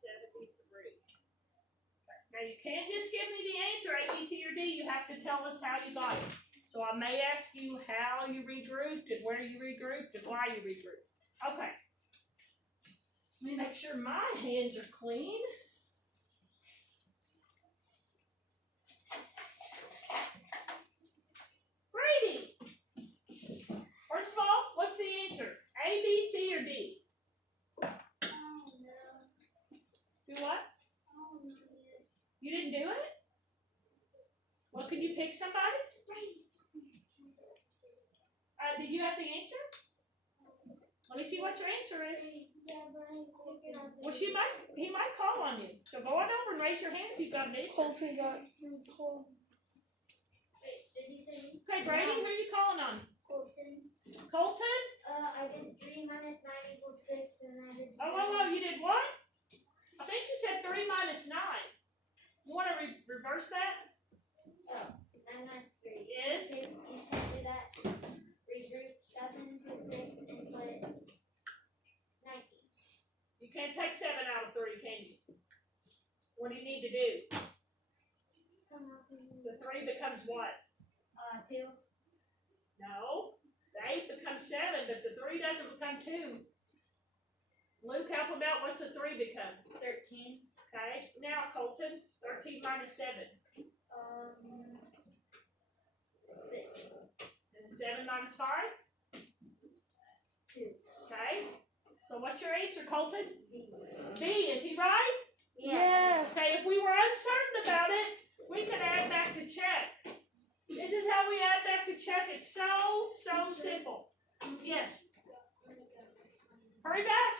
73. Now you can't just give me the answer A, B, C, or D. You have to tell us how you got it. So I may ask you how you regrouped and where you regrouped and why you regrouped. Okay. Let me make sure my hands are clean. Brady. First of all, what's the answer? A, B, C, or D? Do what? You didn't do it? Well, can you pick somebody? Did you have the answer? Let me see what your answer is. Well, he might call on you. So go on over and raise your hand if you've got an answer. Colton got Wait, did you say me? Okay, Brady, who are you calling on? Colton. Colton? I did 3 minus 9 equals 6, and I did 7. Oh, you did what? I think you said 3 minus 9. You want to reverse that? Oh, 9 minus 3. Is? Okay, you said do that. Regroup 7 to 6 and put 19. You can't take 7 out of 3, can you? What do you need to do? The 3 becomes what? 2. No. The 8 becomes 7, but the 3 doesn't become 2. Luke, help him out. What's the 3 become? 13. Okay. Now, Colton, 13 minus 7. 6. And 7 minus 5? 2. Okay. So what's your answer, Colton? B. Is he right? yes. Okay, if we were uncertain about it, we could add back to check. This is how we add back to check. It's so simple. Yes. Hurry back.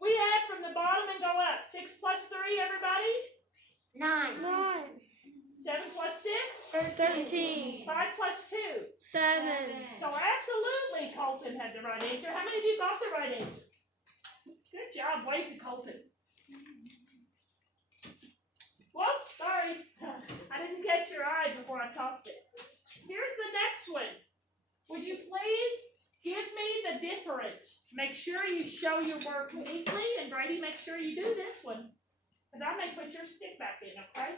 We add from the bottom and go up. 6 plus 3, everybody? 9. 9. 7 plus 6? 13. 5 plus 2? 7. So absolutely Colton had the right answer. How many of you got the right answer? Good job. Wave to Colton. Whoops, sorry. I didn't catch your eye before I tossed it. Here's the next one. Would you please give me the difference? Make sure you show your work neatly, and Brady, make sure you do this one. Because I may put your stick back in, okay?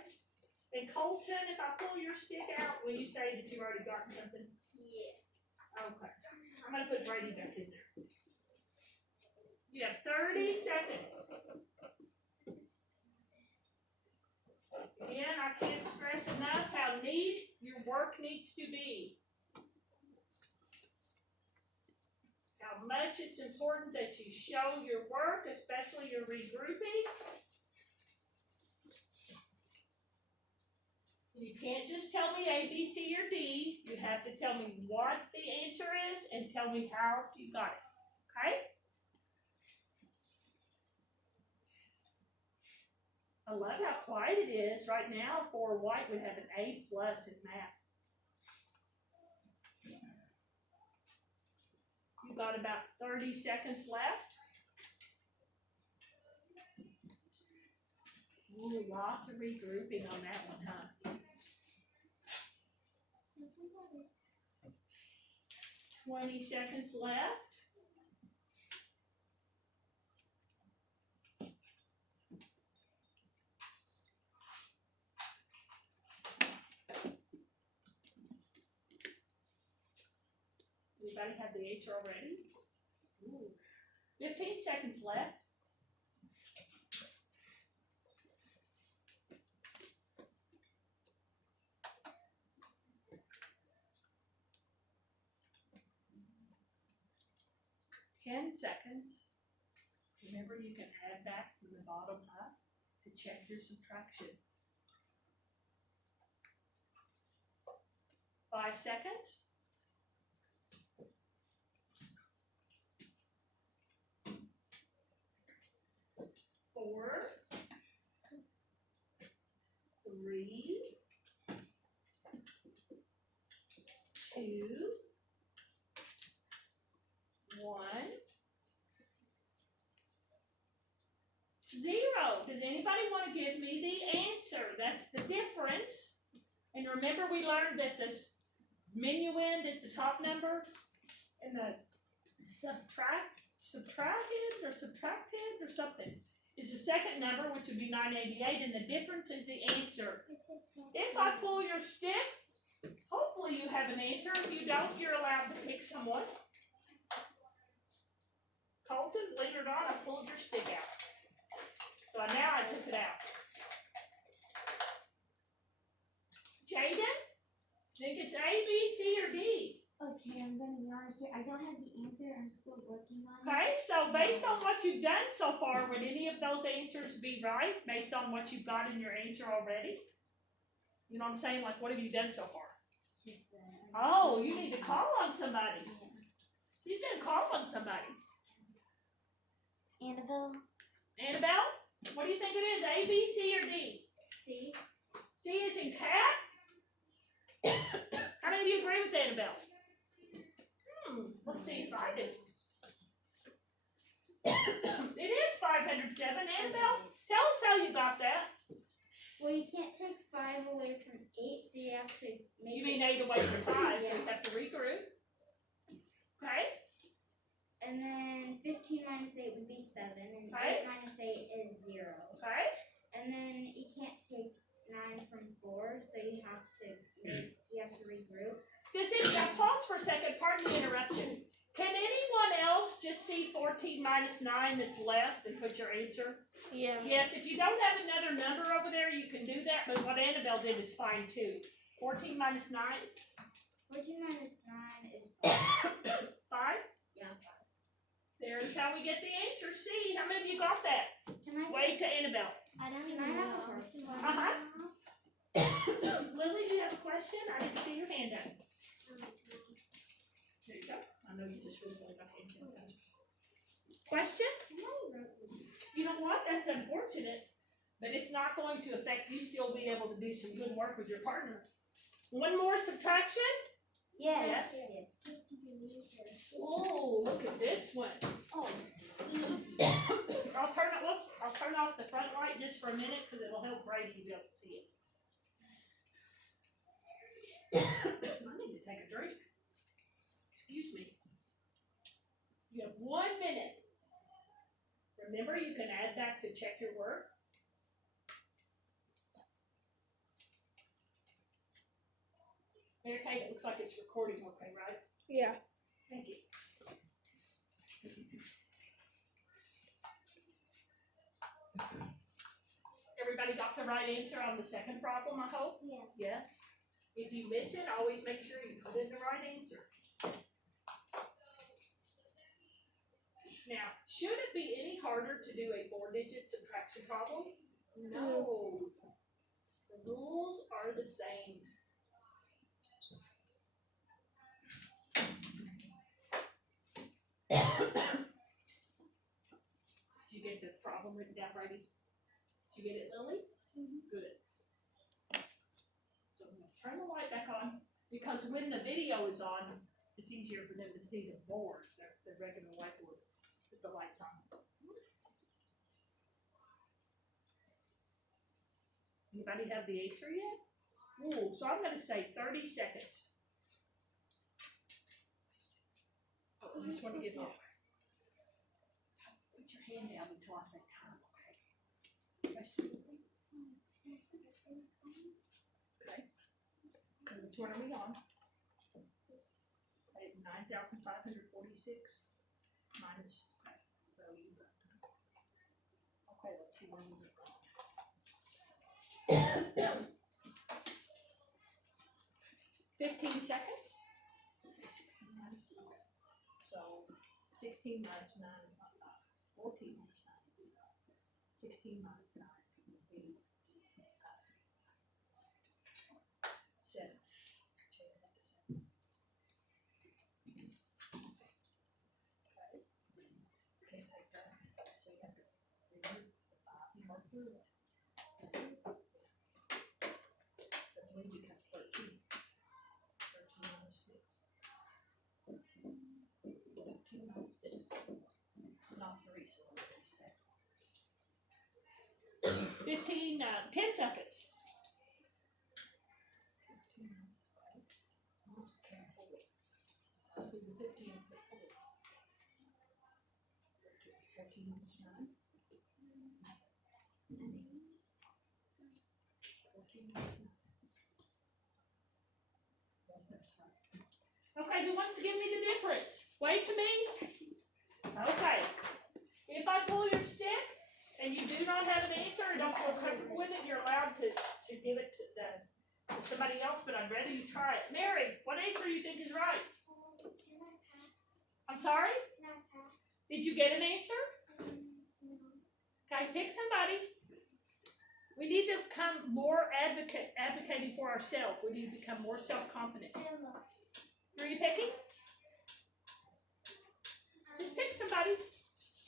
And Colton, if I pull your stick out, will you say that you've already gotten something? Yeah. Okay. I'm going to put Brady back in there. You have 30 seconds. Again, I can't stress enough how neat your work needs to be. How much it's important that you show your work, especially your regrouping. You can't just tell me A, B, C, or D. You have to tell me what the answer is and tell me how you got it. Okay? I love how quiet it is. Right now, for white would have an A plus in math. You got about 30 seconds left. Ooh, lots of regrouping on that one, huh? 20 seconds left. Anybody have the answer already? Ooh. 15 seconds left. Ten seconds. Remember, you can add back from the bottom up to check your subtraction. 5 seconds. 4, 3, 2, 1, 0. Does anybody want to give me the answer? That's the difference. And remember, we learned that the minuend is the top number, and the subtracted or something is the second number, which would be 988, and the difference is the answer. If I pull your stick, hopefully you have an answer. If you don't, you're allowed to pick someone. Colton, believe it or not, I pulled your stick out. So now I took it out. Jaden, think it's A, B, C, or D? Okay, I'm gonna be honest here. I don't have the answer. I'm still working on it. Okay, so based on what you've done so far, would any of those answers be right based on what you've got in your answer already? You know what I'm saying? Like, what have you done so far? Just, Oh, you need to call on somebody. Yeah. You can call on somebody. Annabelle. Annabelle, what do you think it is? A, B, C, or D? C. C is in cat? How many of you agree with Annabelle? Let's see if I do. It is 507. Annabelle, tell us how you got that. Well, you can't take 5 away from 8, so you have to make You mean 8 away from 5, so you have to regroup. Okay? And then 15 minus 8 would be 7, and Right. 8 minus 8 is 0. Okay? And then you can't take 9 from 4, so you have to regroup. Does it, now pause for a second, pardon the interruption. Can anyone else just see 14 minus 9 that's left and put your answer? Yeah. Yes, if you don't have another number over there, you can do that, but what Annabelle did is fine too. 14 minus 9? 14 minus 9 is 5. 5? Yeah, 5. There's how we get the answer. C. How many of you got that? Can I? Wave to Annabelle. I don't even know. Uh-huh. Lily, do you have a question? I didn't see your hand up. There you go. I know you just whistling my hand. Question? You know what? That's unfortunate, but it's not going to affect you still being able to do some good work with your partner. One more subtraction? Yes. Oh, look at this one. Oh, easy. I'll turn off the front light just for a minute because it'll help Brady to be able to see it. I need to take a drink. Excuse me. You have 1 minute. Remember, you can add back to check your work. Mary Kate, it looks like it's recording okay, right? Yeah. Thank you. Everybody got the right answer on the second problem, I hope? Yeah. Yes. If you miss it, always make sure you put in the right answer. Now, should it be any harder to do a 4-digit subtraction problem? No. The rules are the same. Did you get the problem written down, Brady? Did you get it, Lily? Good. So I'm gonna turn the light back on because when the video is on, it's easier for them to see the board, the regular whiteboard with the lights on. Anybody have the answer yet? Ooh, so I'm gonna say 30 seconds. Oh, I just want to get look. Put your hand down until I say time, okay? Question? Okay. So which one are we on? Okay, 9,546 minus, okay, so you got, okay, let's see where we go. 15 seconds? Okay, 16 minus 9. So 16 minus 9 is not 14 minus 9 would be 16 minus 9 would be 7. Change that to 7. Okay. Can't take that. So you have to remove the 5 and work through it. The 3 becomes 13. 13 minus 6. 13 minus 6. It's not 3, so we'll erase that. 15, 10 seconds. 15 minus 5. Almost can't hold it. Do the 15 and put 4. 14 minus 9. 9 Okay, who wants to give me the difference? Wave to me. Okay. If I pull your stick and you do not have an answer or don't feel comfortable with it, you're allowed to give it to somebody else, but I'd rather you try it. Mary, what answer do you think is right? I'm sorry? Did you get an answer? Okay, pick somebody. We need to become more advocating for ourselves. We need to become more self-confident. Who are you picking? Just pick somebody.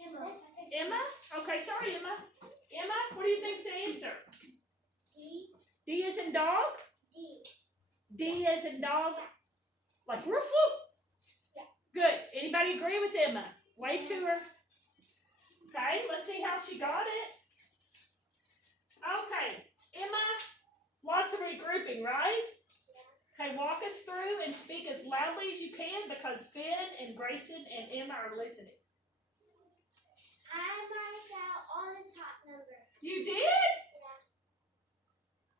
Emma? Okay, sorry, Emma. Emma, what do you think's the answer? D as in dog? D as in dog? Like roof woof? Good. Anybody agree with Emma? Wave to her. Okay, let's see how she got it. Okay, Emma, lots of regrouping, right? Okay, walk us through and speak as loudly as you can because Ben and Grayson and Emma are listening. I marked out all the top numbers. You did?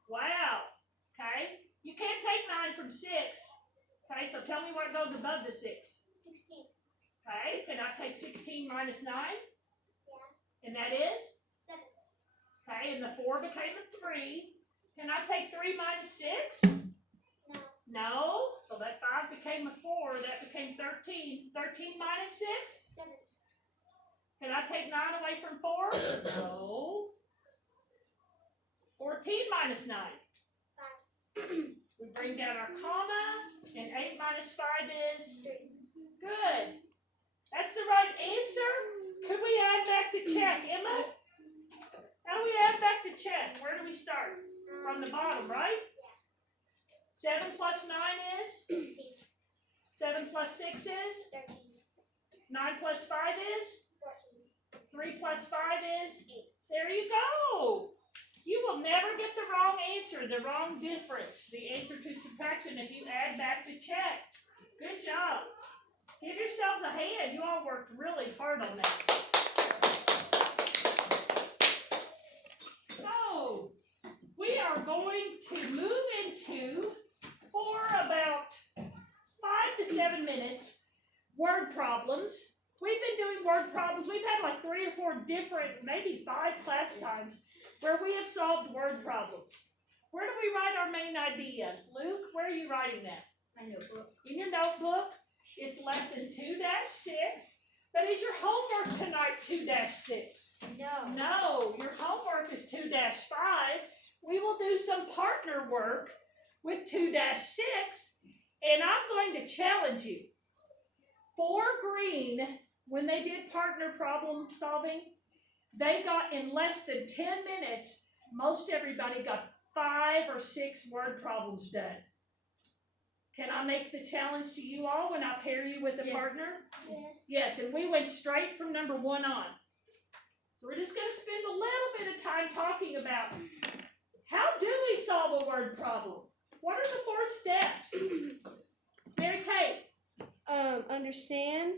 Wow. Okay. You can't take 9 from 6. Okay, so tell me what goes above the 6. 16. Okay, can I take 16 minus 9? Yeah. And that is? 7. Okay, and the 4 became a 3. Can I take 3 minus 6? No. No. So that 5 became a 4. That became 13. 13 minus 6? 7. Can I take 9 away from 4? No. 14 minus 9? 5. We bring down our comma, and 8 minus 5 is? 3. Good. That's the right answer. Could we add back to check, Emma? How do we add back to check? Where do we start? From the bottom, right? Yeah. 7 plus 9 is? 16. 7 plus 6 is? 13. 9 plus 5 is? 14. 3 plus 5 is? 8. There you go. You will never get the wrong answer, the wrong difference, the answer to subtraction if you add back to check. Good job. Give yourselves a hand. You all worked really hard on that. So, we are going to move into, for about 5 to 7 minutes, word problems. We've been doing word problems. We've had like 3 or 4 different, maybe 5 class times where we have solved word problems. Where do we write our main idea? Luke, where are you writing that? My notebook. In your notebook. It's left in 2-6. But is your homework tonight 2-6? No. No, your homework is 2-5. We will do some partner work with 2-6. And I'm going to challenge you. For Green, when they did partner problem solving, they got in less than 10 minutes, most everybody got 5 or 6 word problems done. Can I make the challenge to you all when I pair you with a partner? Yes. Yes, and we went straight from number 1 on. So we're just going to spend a little bit of time talking about how do we solve a word problem? What are the 4 steps? Mary Kate. Understand,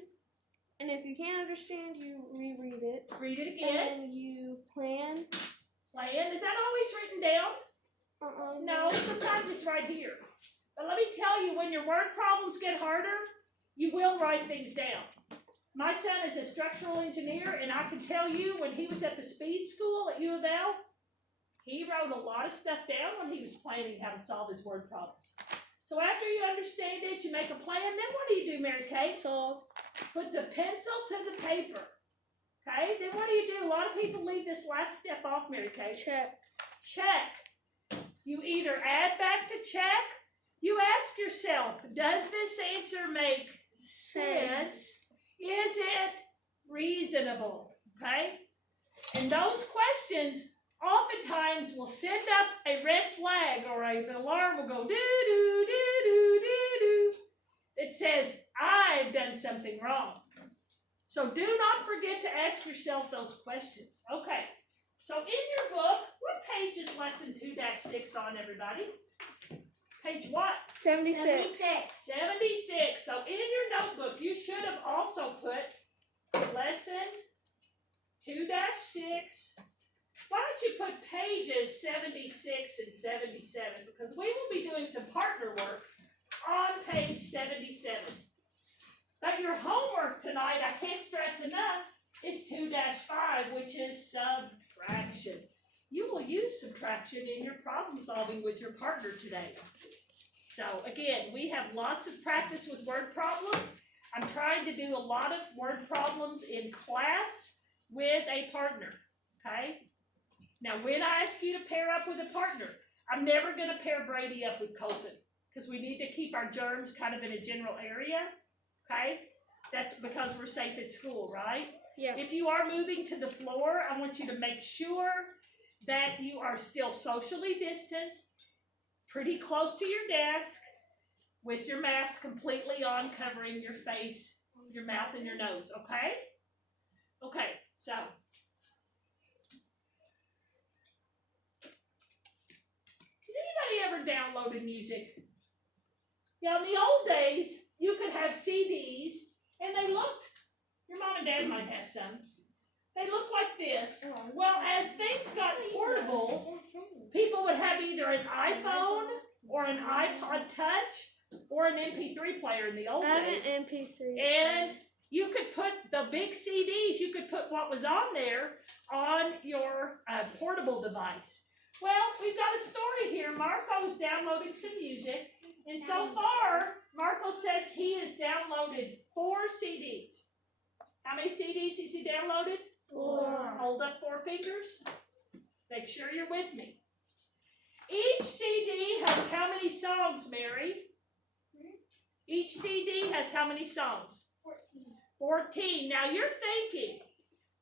and if you can't understand, you reread it. Read it And again. then you plan. Plan. Is that always written down? No, sometimes it's right here. But let me tell you, when your word problems get harder, you will write things down. My son is a structural engineer, and I can tell you when he was at the speed school at U of L, he wrote a lot of stuff down when he was planning how to solve his word problems. So after you understand it, you make a plan, then what do you do, Mary Kate? So, Put the pencil to the paper. Okay, then what do? A lot of people leave this last step off, Mary Kate. check. Check. You either add back to check, you ask yourself, does this answer make sense? Is it reasonable? Okay? And those questions oftentimes will send up a red flag or an alarm will go do-do-do-do-do-do. It says, I've done something wrong. So do not forget to ask yourself those questions. Okay. So in your book, what page is left in 2-6 on, everybody? Page what? 76. 76. So in your notebook, you should have also put lesson 2-6. Why don't you put pages 76 and 77? Because we will be doing some partner work on page 77. But your homework tonight, I can't stress enough, is 2-5, which is subtraction. You will use subtraction in your problem solving with your partner today. So again, we have lots of practice with word problems. I'm trying to do a lot of word problems in class with a partner, okay? Now, when I ask you to pair up with a partner, I'm never going to pair Brady up with Colton because we need to keep our germs kind of in a general area, okay? That's because we're safe at school, right? Yeah. If you are moving to the floor, I want you to make sure that you are still socially distanced, pretty close to your desk, with your mask completely on, covering your face, your mouth, and your nose, okay? Okay, so. Did anybody ever downloaded music? Yeah, in the old days, you could have CDs, and they looked, your mom and dad might have some, they looked like this. Well, as things got portable, people would have either an iPhone or an iPod Touch or an MP3 player in the old I have days. an MP3. And you could put the big CDs, you could put what was on there on your portable device. Well, we've got a story here. Marco is downloading some music, and so far, Marco says he has downloaded 4 CDs. How many CDs has he downloaded? 4. Hold up 4 fingers. Make sure you're with me. Each CD has how many songs, Mary? Each CD has how many songs? 14. Now you're thinking,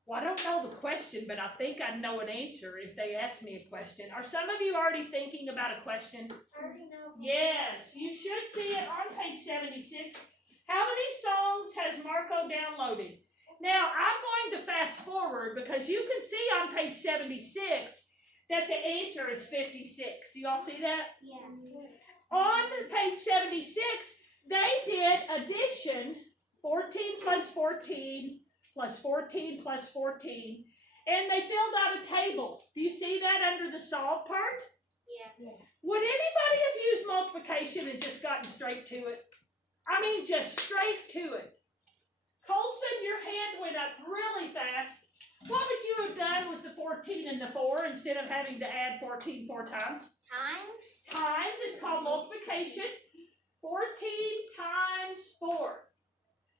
well, I don't know the question, but I think I know an answer if they ask me a question. Are some of you already thinking about a question? I already know. Yes, you should see it on page 76. How many songs has Marco downloaded? Now, I'm going to fast forward because you can see on page 76 that the answer is 56. Do you all see that? Yeah. On page 76, they did addition, 14 plus 14 plus 14 plus 14, and they filled out a table. Do you see that under the solve part? Yeah. Would anybody have used multiplication and just gotten straight to it? I mean, just straight to it. Colson, your hand went up really fast. What would you have done with the 14 and the 4 instead of having to add 14 4 times? Times, it's called multiplication. 14 times 4.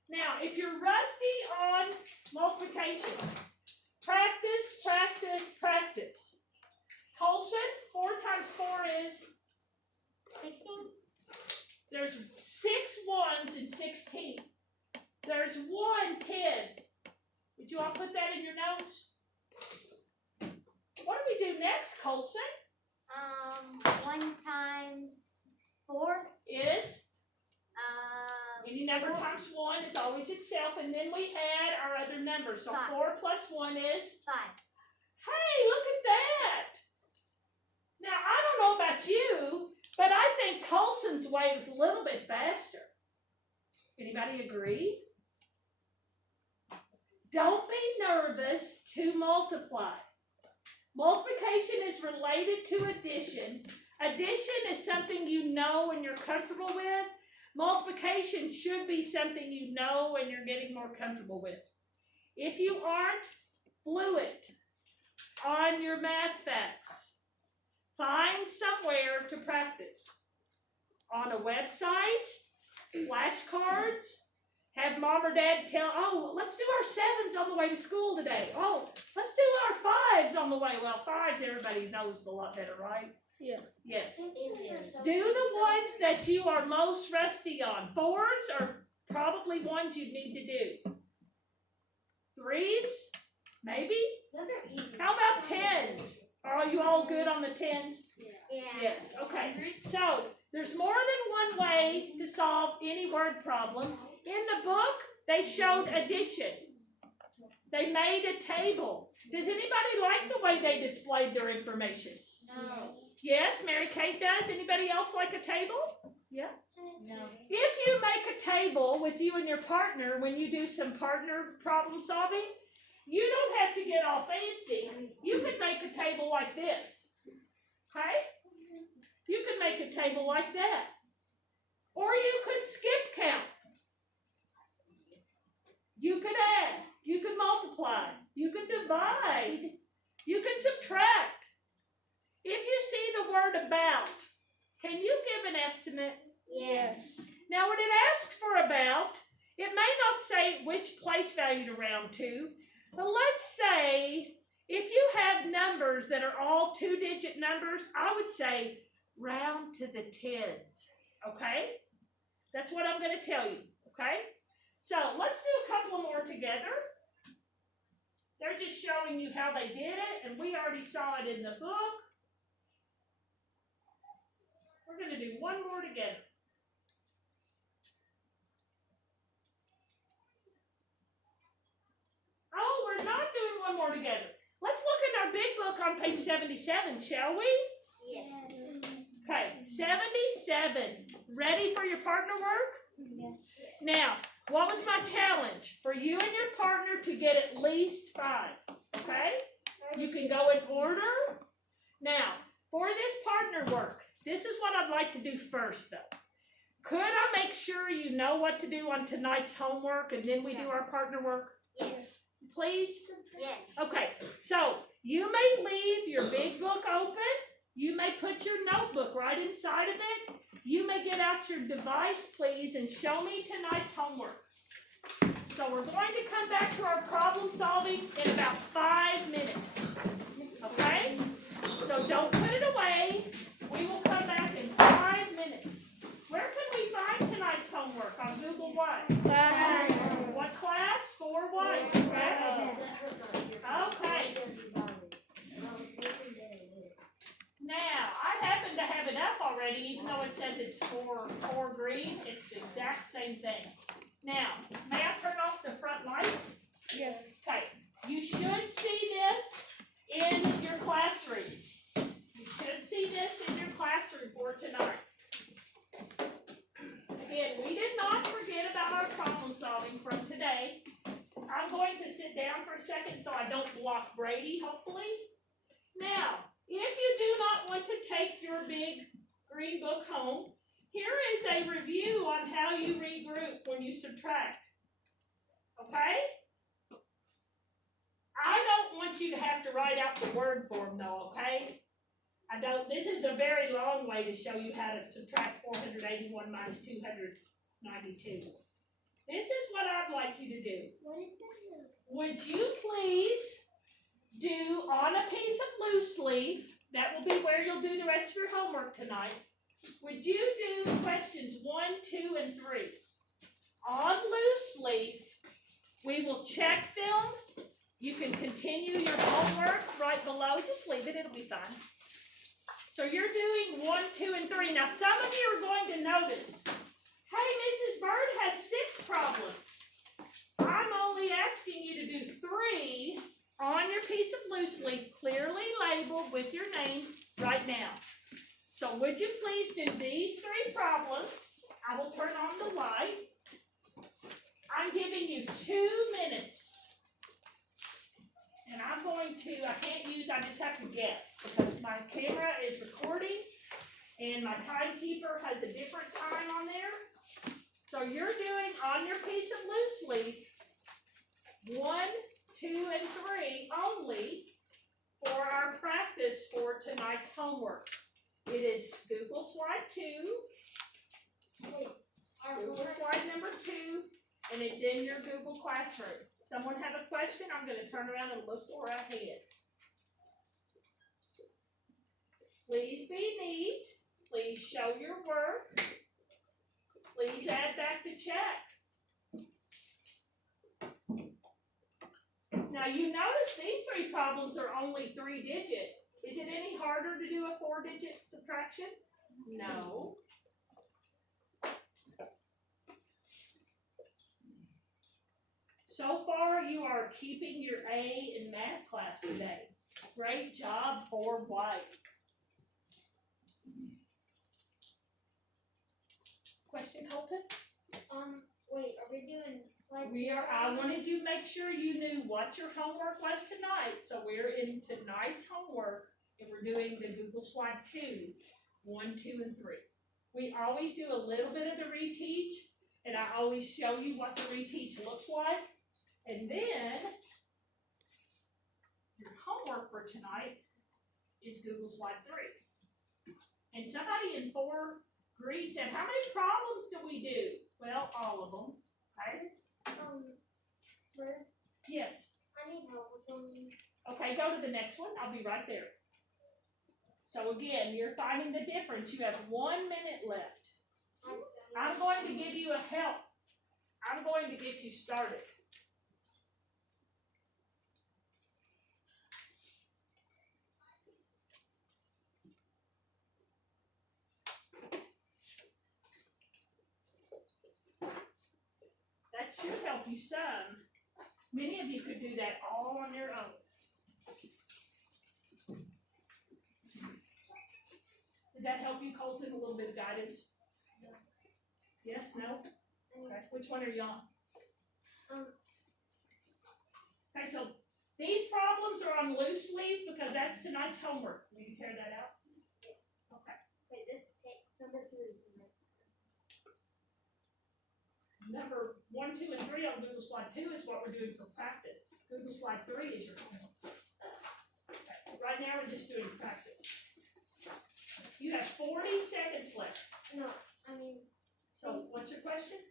Now, if you're rusty on multiplication, practice, practice, practice. Colson, 4 times 4 is? 16. There's 6 ones in 16. There's 1 10. Did you all put that in your notes? What do we do next, Colson? 1 times 4 Is? Any number 4. times 1 is always itself, and then we add our other numbers. So 5. 4 plus 1 is? 5. Hey, look at that! Now, I don't know about you, but I think Colson's way was a little bit faster. Anybody agree? Don't be nervous to multiply. Multiplication is related to addition. Addition is something you know and you're comfortable with. Multiplication should be something you know and you're getting more comfortable with. If you aren't fluent on your math facts, find somewhere to practice. On a website, flashcards, have mom or dad tell, oh, let's do our 7s on the way to school today. Oh, let's do our 5s on the way. Well, 5s, everybody knows a lot better, right? Yeah. Yes. Do the ones that you are most rusty on. 4s are probably ones you need to do. 3s, maybe? Those are easy. How about 10s? Are you all good on the 10s? Yeah. Yes, okay. So, there's more than one way to solve any word problem. In the book, they showed addition. They made a table. Does anybody like the way they displayed their information? No. Yes, Mary Kate does. Anybody else like a table? Yeah. No. If you make a table with you and your partner when you do some partner problem solving, you don't have to get all fancy. You could make a table like this. Okay? You could make a table like that. Or you could skip count. You could add, you could multiply, you could divide, you could subtract. If you see the word about, can you give an estimate? Yes. Now when it asks for about, it may not say which place value to round to, but let's say if you have numbers that are all 2-digit numbers, I would say round to the tens, okay? That's what I'm going to tell you, okay? So let's do a couple more together. They're just showing you how they did it, and we already saw it in the book. We're going to do one more together. Oh, we're not doing one more together. Let's look in our big book on page 77, shall we? Yes. Okay, 77. Ready for your partner work? Yes. Now, what was my challenge? For you and your partner to get at least 5. Okay? You can go in order. Now, for this partner work, this is what I'd like to do first, though. Could I make sure you know what to do on tonight's homework and then we do our partner work? Yes. Please? Yes. Okay, so you may leave your big book open. You may put your notebook right inside of it. You may get out your device, please, and show me tonight's homework. So we're going to come back to our problem solving in about 5 minutes. Okay? So don't put it away. We will come back in 5 minutes. Where can we find tonight's homework? On Google what? Class. What class? For what? Okay. Now, I happen to have it up already, even though it says it's for green. It's the exact same thing. Now, may I turn off the front light? Yes. Okay. You should see this in your classroom. You should see this in your classroom for tonight. Again, we did not forget about our problem solving from today. I'm going to sit down for a second so I don't block Brady, hopefully. Now, if you do not want to take your big green book home, here is a review on how you regroup when you subtract. Okay? I don't want you to have to write out the word form though, okay? This is a very long way to show you how to subtract 481 minus 292. This is what I'd like you to do. What is that? Would you please do on a piece of loose leaf, that will be where you'll do the rest of your homework tonight. Would you do questions 1, 2, and 3? On loose leaf, we will check them. You can continue your homework right below. Just leave it, it'll be fine. So you're doing 1, 2, and 3. Now some of you are going to notice, hey, Mrs. Bird has 6 problems. I'm only asking you to do 3 on your piece of loose leaf, clearly labeled with your name right now. So would you please do these 3 problems? I will turn on the light. I'm giving you 2 minutes. And I'm going to, I just have to guess because my camera is recording and my timekeeper has a different time on there. So you're doing on your piece of loose leaf 1, 2, and 3 only for our practice for tonight's homework. It is Google slide 2, Google slide number 2, and it's in your Google Classroom. Someone have a question? I'm going to turn around and look for a head. Please be neat. Please show your work. Please add back the check. Now you notice these 3 problems are only 3-digit. Is it any harder to do a 4-digit subtraction? No. So far, you are keeping your A in math class today. Great job for White. Question, Colton? Wait, are we doing slide? I wanted you to make sure you knew what your homework was tonight. So we're in tonight's homework, and we're doing the Google slide 2, 1, 2, and 3. We always do a little bit of the reteach, and I always show you what the reteach looks like. And then, your homework for tonight is Google Slide 3. And somebody in 4 grade said, how many problems do we do? Well, all of them. Okay? Where? Yes. I need help with them. Okay, go to the next one. I'll be right there. So again, you're finding the difference. You have 1 minute left. I'm going to give you a help. I'm going to get you started. That should help you some. Many of you could do that all on your own. Did that help you, Colton? A little bit of guidance? Yes? No? Okay. Which one are you on? Okay, so these problems are on loose leaf because that's tonight's homework. Will you tear that out? Okay. Wait, this number 2 is the next Number 1, 2, and 3 on Google Slide 2 is what we're doing for practice. Google Slide 3 is your homework. Okay. Right now we're just doing practice. You have 40 seconds left. No, I mean, So what's your question?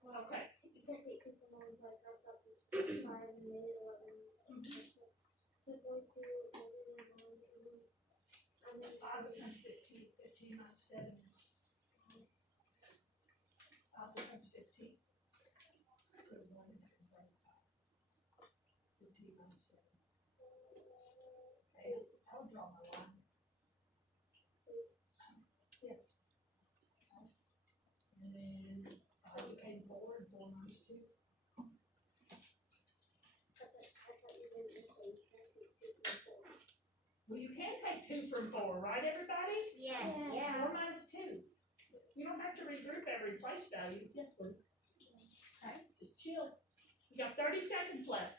Okay. you can't take 2 from one side, that's about this 5 and maybe 11. So go to I mean, 5 becomes 15. 15 minus 7 is 5 becomes 15. Put a 1 in there. 15 minus 7. Okay, I'll draw my line. Yes. And then 5 became 4 and 4 minus 2. I thought you were going to say you can't take 2 from 4. Well, you can take 2 from 4, right, everybody? Yes. Yeah. 4 minus 2. You don't have to regroup every place value. Yes, Luke. Okay, just chill. You got 30 seconds left.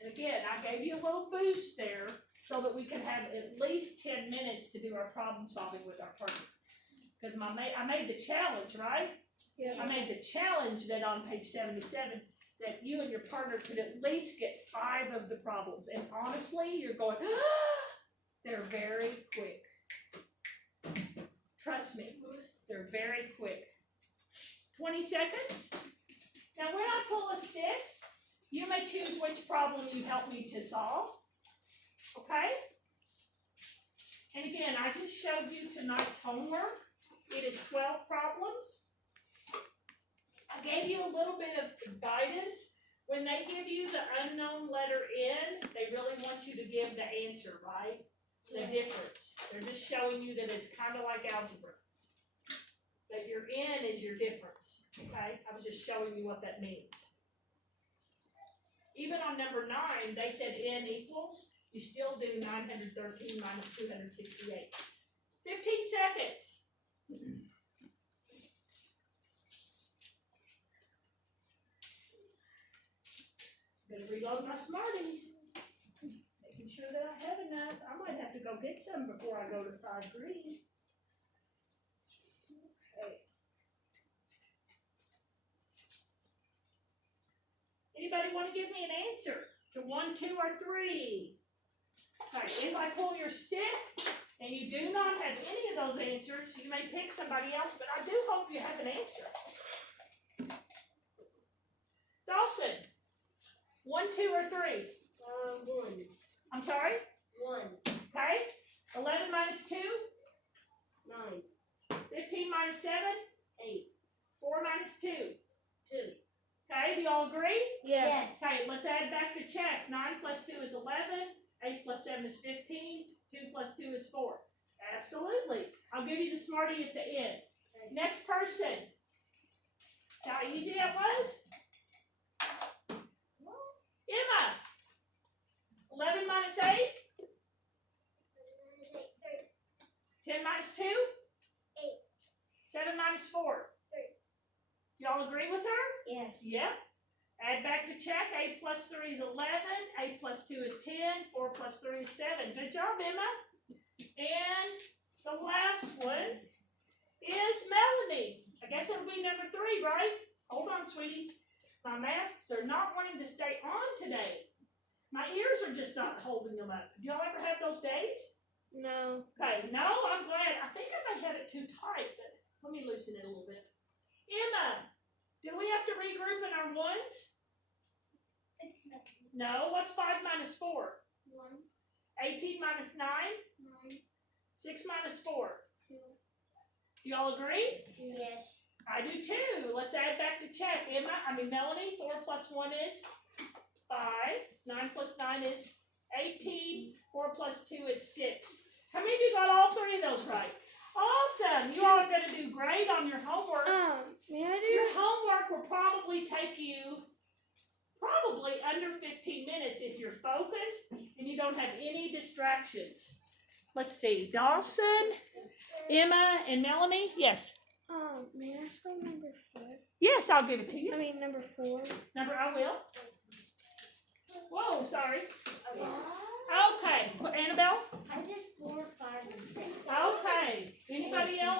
And again, I gave you a little boost there so that we could have at least 10 minutes to do our problem solving with our partner. Because I made the challenge, right? Yeah. I made the challenge that on page 77 that you and your partner could at least get 5 of the problems. And honestly, you're going, they're very quick. Trust me, they're very quick. 20 seconds. Now when I pull a stick, you may choose which problem you help me to solve. Okay? And again, I just showed you tonight's homework. It is 12 problems. I gave you a little bit of guidance. When they give you the unknown letter N, they really want you to give the answer, right? The difference. They're just showing you that it's kind of like algebra. That your N is your difference, okay? I was just showing you what that means. Even on number 9, they said N equals, you still do 913 minus 268. 15 seconds. Gonna reload my Smarties. Making sure that I have enough. I might have to go get some before I go to 5 degrees. Okay. Anybody want to give me an answer to 1, 2, or 3? Okay, if I pull your stick and you do not have any of those answers, you may pick somebody else, but I do hope you have an answer. Dawson, 1, 2, or 3? 1. I'm sorry? 1. Okay. 11 minus 2? 9. 15 minus 7? 8. 4 minus 2? 2. Okay, do y'all agree? Yes. Okay, let's add back the check. 9 plus 2 is 11. 8 plus 7 is 15. 2 plus 2 is 4. Absolutely. I'll give you the Smartie at the end. Okay. Next person. See how easy that was? Emma. 11 minus 8? 10 minus 2? 8. 7 minus 4? 3. Y'all agree with her? Yes. Yep. Add back to check. 8 plus 3 is 11. 8 plus 2 is 10. 4 plus 3 is 7. Good job, Emma. And the last one is Melanie. I guess it'll be number 3, right? Hold on, sweetie. My masks are not wanting to stay on today. My ears are just not holding them up. Do y'all ever have those days? No. Okay, no, I'm glad. I think I might have it too tight, but let me loosen it a little bit. Emma, do we have to regroup in our ones? It's No. What's 5 minus 4? 1, 18 minus 9? 9, 6 minus 4. 2. Do y'all agree? Yes. I do too. Let's add back to check. Melanie, 4 plus 1 is 5. 9 plus 9 is 18. 4 plus 2 is 6. How many of you got all 3 of those right? Awesome. You all are going to do great on your homework. May I Your do? homework will probably take you under 15 minutes if you're focused and you don't have any distractions. Let's see. Dawson, Emma, and Melanie. Yes. May I spell number 5? Yes, I'll give it to you. Number 4. I will. Whoa, sorry. Okay. Annabelle? I did 4, 5, and 6. Okay. Anybody else?